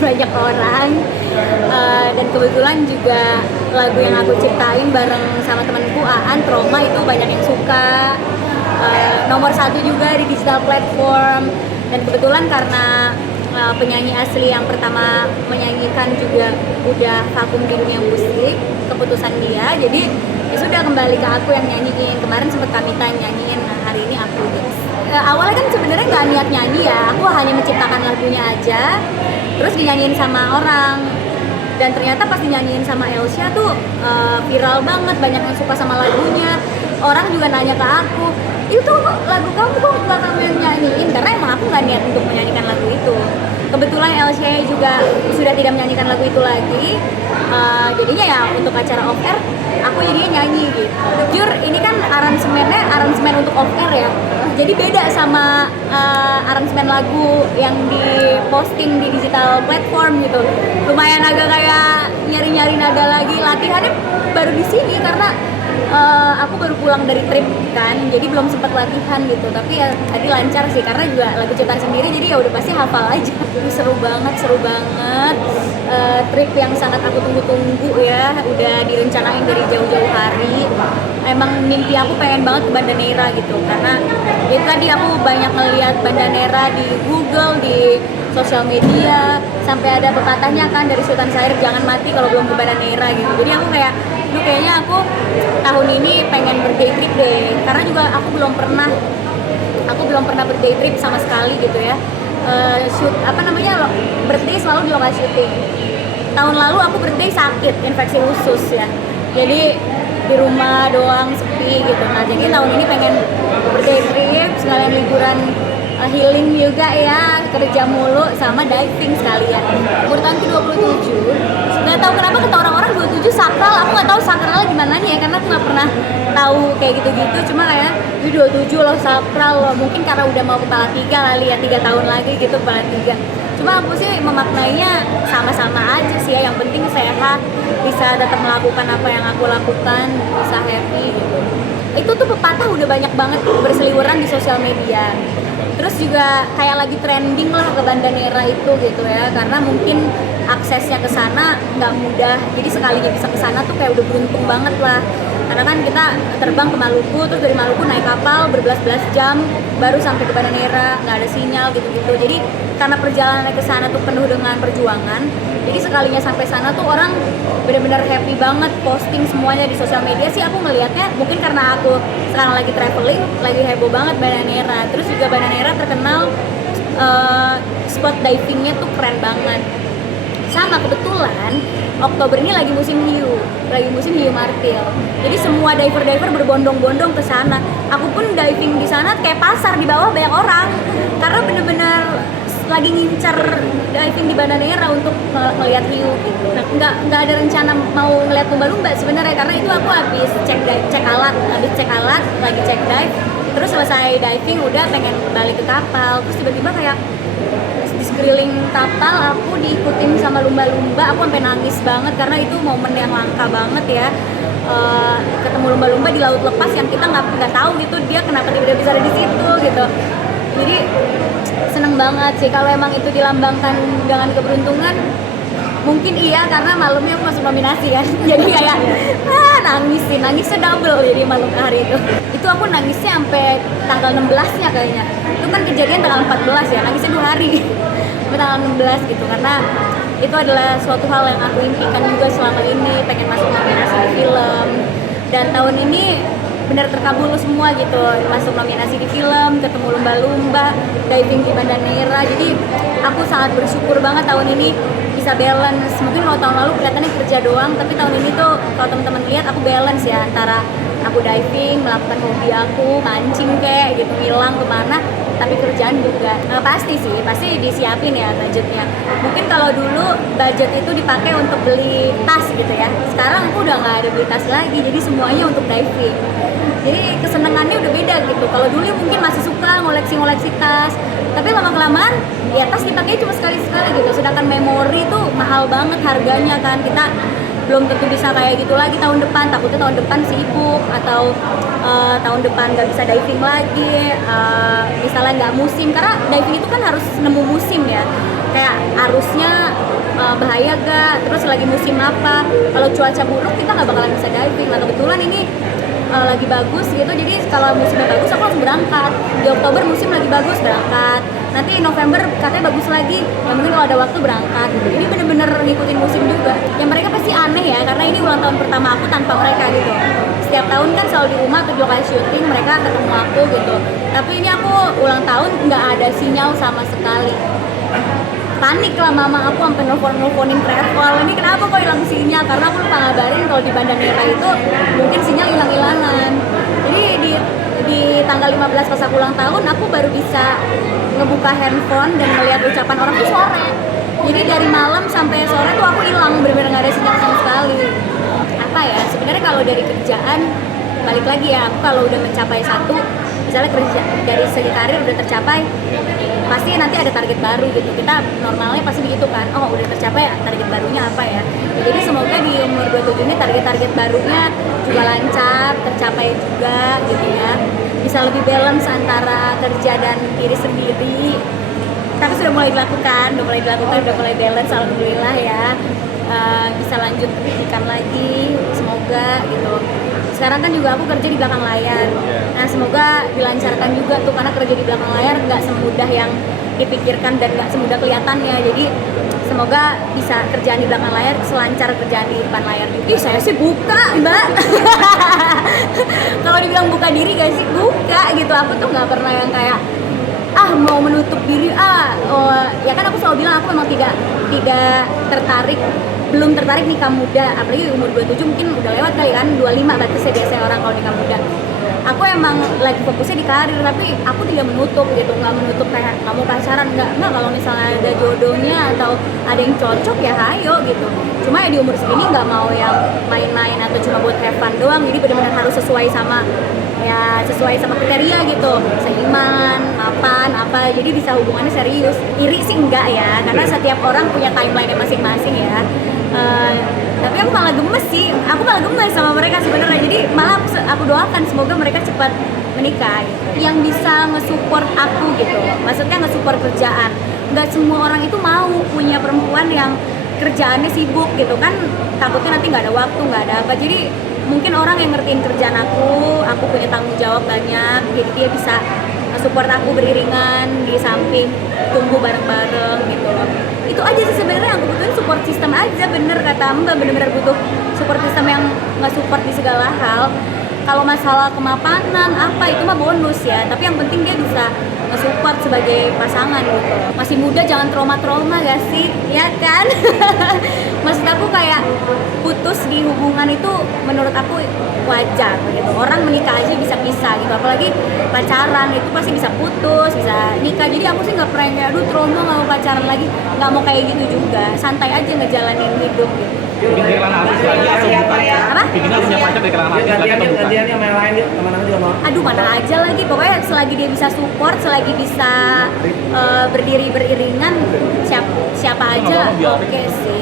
banyak orang. Dan kebetulan juga lagu yang aku ciptain bareng sama temanku Aan, Trauma, itu banyak yang suka. Nomor 1 juga di digital platform. Dan kebetulan karena penyanyi asli yang pertama menyanyikan juga udah vakum di dunia musik, keputusan dia, jadi ya sudah kembali ke aku yang nyanyiin. Kemarin sempat Kamita yang nyanyiin, nah hari ini aku gitu. Awalnya kan sebenarnya nggak niat nyanyi ya, aku hanya menciptakan lagunya aja, terus dinyanyiin sama orang. Dan ternyata pas dinyanyiin sama Elsha tuh viral banget, banyak yang suka sama lagunya. Orang juga nanya ke aku, itu lagu kamu kok nggak kamu yang nyanyiin? Karena emang aku nggak niat untuk menyanyikan lagu itu. Kebetulan Elsha juga sudah tidak menyanyikan lagu itu lagi. Jadinya ya untuk acara off air aku jadinya nyanyi gitu. Jujur ini kan aransemen untuk off air ya. Jadi beda sama aransemen lagu yang diposting di digital platform gitu. Lumayan agak kayak nyari-nyari nada lagi. Latihannya baru di sini karena aku baru pulang dari trip kan, jadi belum sempat latihan gitu. Tapi ya tadi lancar sih karena juga lagu ciptaan sendiri, jadi ya udah pasti hafal aja. Jadi seru banget. Trip yang sangat aku tunggu-tunggu ya, udah direncanain dari jauh-jauh hari. Emang mimpi aku pengen banget ke Banda Neira gitu, karena ya tadi aku banyak ngeliat Banda Neira di Google, di sosial media, sampai ada pepatahnya kan dari Sultan Syair, jangan mati kalau belum ke Banda Neira gitu. Jadi aku kayak, kayaknya aku tahun ini pengen birthday trip deh, karena juga aku belum pernah birthday trip sama sekali gitu ya. Birthday selalu di lokasi syuting. Tahun lalu aku birthday sakit, infeksi usus ya, jadi di rumah doang, sepi gitu. Nah jadi tahun ini pengen birthday trip, sekalian liburan, healing juga ya, kerja mulu sama diving sekalian. Umur tahun ke-27, nggak tahu kenapa kata orang-orang 27 sakral, aku nggak tahu sakralnya gimana nih ya, karena aku nggak pernah tahu kayak gitu-gitu. Cuma kayak 27 loh sakral loh, mungkin karena udah mau kepala 3 kali ya, 3 tahun lagi gitu kepala 3. Cuma aku sih memaknainya sama-sama aja sih ya, yang penting sehat, bisa tetap melakukan apa yang aku lakukan, bisa happy gitu. Itu tuh pepatah udah banyak banget berseliweran di sosial media. Terus juga kayak lagi trending lah ke Banda Neira itu gitu ya, karena mungkin aksesnya ke sana nggak mudah. Jadi sekalinya bisa ke sana tuh kayak udah beruntung banget lah. Karena kan kita terbang ke Maluku, terus dari Maluku naik kapal berbelas-belas jam baru sampai ke Banda Neira, nggak ada sinyal gitu-gitu. Jadi karena perjalanan ke sana tuh penuh dengan perjuangan, jadi sekalinya sampai sana tuh orang benar-benar happy banget, posting semuanya di sosial media sih. Aku ngelihatnya mungkin karena aku sekarang lagi traveling, lagi heboh banget Banda Neira. Terus juga Banda Neira terkenal spot divingnya tuh keren banget. Sama kebetulan Oktober ini lagi musim hiu martil. Jadi semua diver berbondong-bondong ke sana. Aku pun diving di sana kayak pasar, di bawah banyak orang. Karena bener-bener lagi ngincer diving di Banda Neira untuk ngeliat hiu gitu. Nah, nggak ada rencana mau ngeliat lumba-lumba sebenarnya, karena itu aku habis cek alat, lagi cek dive. Terus selesai diving udah pengen kembali ke kapal. Terus tiba-tiba kayak di sekeliling kapal aku diikutin sama lumba-lumba. Aku sampai nangis banget karena itu momen yang langka banget ya. Ketemu lumba-lumba di laut lepas yang kita nggak tahu gitu dia kenapa tiba-tiba bisa ada di situ gitu. Jadi seneng banget sih kalau emang itu dilambangkan dengan keberuntungan. Mungkin iya, karena malamnya aku masuk nominasi kan. Jadi kayak nangisnya double jadi malam hari itu aku nangisnya sampai tanggal 16 nya kayaknya. Itu kan kejadian tanggal 14 ya, nangisnya 2 hari sampai tanggal 16 gitu, karena itu adalah suatu hal yang aku impikan juga selama ini, pengen masuk nominasi di film. Dan tahun ini benar terkabul semua gitu, masuk nominasi di film, ketemu lumba-lumba, diving di Banda Neira. Jadi aku sangat bersyukur banget tahun ini bisa balance. Mungkin kalau tahun lalu kelihatannya kerja doang, tapi tahun ini tuh kalau teman-teman lihat aku balance ya, antara aku diving, melakukan hobi aku, mancing kayak gitu, hilang kemana, tapi kerjaan juga. Pasti disiapin ya budgetnya. Mungkin kalau dulu budget itu dipakai untuk beli tas gitu ya, sekarang aku udah nggak ada beli tas lagi, jadi semuanya untuk diving. Jadi kesenangannya udah beda gitu. Kalau dulu mungkin masih suka ngoleksi tas, tapi lama-kelamaan ya tas dipakai cuma sekali-sekali gitu. Sedangkan memori tuh mahal banget harganya kan, kita belum tentu bisa kayak gitu lagi tahun depan. Takutnya tahun depan sibuk atau tahun depan nggak bisa diving lagi, misalnya nggak musim, karena diving itu kan harus nemu musim ya. kayak arusnya bahaya gak, terus lagi musim apa. Kalau cuaca buruk kita nggak bakalan bisa diving. Nah kebetulan ini lagi bagus gitu, jadi kalau musimnya bagus aku langsung berangkat. Di Oktober musim lagi bagus, berangkat. Nanti November katanya bagus lagi, ya mungkin kalau ada waktu berangkat gitu. Jadi bener-bener ngikutin musim juga. Yang mereka pasti aneh ya, karena ini ulang tahun pertama aku tanpa mereka gitu. Setiap tahun kan selalu di rumah atau di lokasi syuting mereka ketemu aku gitu. Tapi ini aku ulang tahun nggak ada sinyal sama sekali. Panik lah mama aku sampai nelfonin travel, ini kenapa kok hilang sinyal, karena aku lupa ngabarin kalau di Banda Neira itu mungkin sinyal hilang-hilangan. Jadi di tanggal 15 pas aku ulang tahun aku baru bisa ngebuka handphone dan melihat ucapan orang tuh sore. Jadi dari malam sampai sore tuh aku hilang, bener-bener nggak ada sinyal sama sekali. Apa ya, sebenarnya kalau dari kerjaan balik lagi ya, aku kalau udah mencapai satu, misalnya kerja dari segi karir udah tercapai, pasti nanti ada target baru gitu. Kita normalnya pasti begitu kan, oh udah tercapai, target barunya apa ya. Jadi semoga di umur 27 ini target-target barunya juga lancar, tercapai juga gitu ya. Bisa lebih balance antara kerja dan diri sendiri. Tapi sudah mulai dilakukan, udah mulai balance, alhamdulillah ya. Bisa lanjut pendidikan lagi, semoga gitu. Sekarang kan juga aku kerja di belakang layar. Nah semoga dilancarkan juga tuh, karena kerja di belakang layar nggak semudah yang dipikirkan dan nggak semudah kelihatannya. Jadi semoga bisa kerjaan di belakang layar selancar kerjaan di depan layar. Ih saya sih buka mbak. Kalau dibilang buka diri gak sih, buka gitu. Aku tuh nggak pernah yang kayak mau menutup diri ya kan aku selalu bilang aku memang tidak belum tertarik nikah muda, apalagi umur 27 mungkin udah lewat kali kan, 25 batasnya biasanya orang kalau nikah muda. Aku emang lagi fokusnya di karir, tapi aku tidak menutup gitu, nggak menutup kayak kamu pacaran, nggak kalau misalnya ada jodohnya atau ada yang cocok ya hayo gitu. Cuma ya di umur segini nggak mau yang main-main atau cuma buat have fun doang, jadi benar-benar harus sesuai sama kriteria gitu, seiman, mapan, apa, jadi bisa hubungannya serius. Iri sih enggak ya, karena setiap orang punya timeline masing-masing ya. Tapi aku malah gemes sama mereka sebenarnya, jadi malah aku doakan semoga mereka cepat menikah yang bisa nge-support aku gitu, maksudnya nge-support kerjaan. Nggak semua orang itu mau punya perempuan yang kerjaannya sibuk gitu kan, takutnya nanti nggak ada waktu, nggak ada apa. Jadi mungkin orang yang ngertiin kerjaan aku punya tanggung jawab banyak, jadi dia bisa support aku beriringan di samping, tunggu bareng-bareng gitu loh. Itu aja sih sebenarnya yang aku butuhin, support system aja. Bener kata Mbak, bener-bener butuh support system yang nge-support di segala hal. Kalau masalah kemapanan apa itu mah bonus ya, tapi yang penting dia bisa nge-support sebagai pasangan gitu. Masih muda jangan trauma-trauma gak sih? Ya kan? Maksud aku kayak putus di hubungan itu menurut aku wajar gitu. Orang menikah aja bisa pisah gitu, apalagi pacaran itu pasti bisa putus, bisa nikah. Jadi aku sih nggak pernah kayak aduh trauma nggak mau pacaran lagi, nggak mau kayak gitu juga. Santai aja ngejalanin hidup gitu. Bikin dari kalangan artis lagi atau bukan? Apa? Bikinnya punya pacar dari kalangan artis lagi atau bukan? Gantian yang main lain teman-teman juga mau. Aduh mana aja lagi, pokoknya selagi dia bisa support, selagi bisa berdiri beriringan, siapa aja oke sih.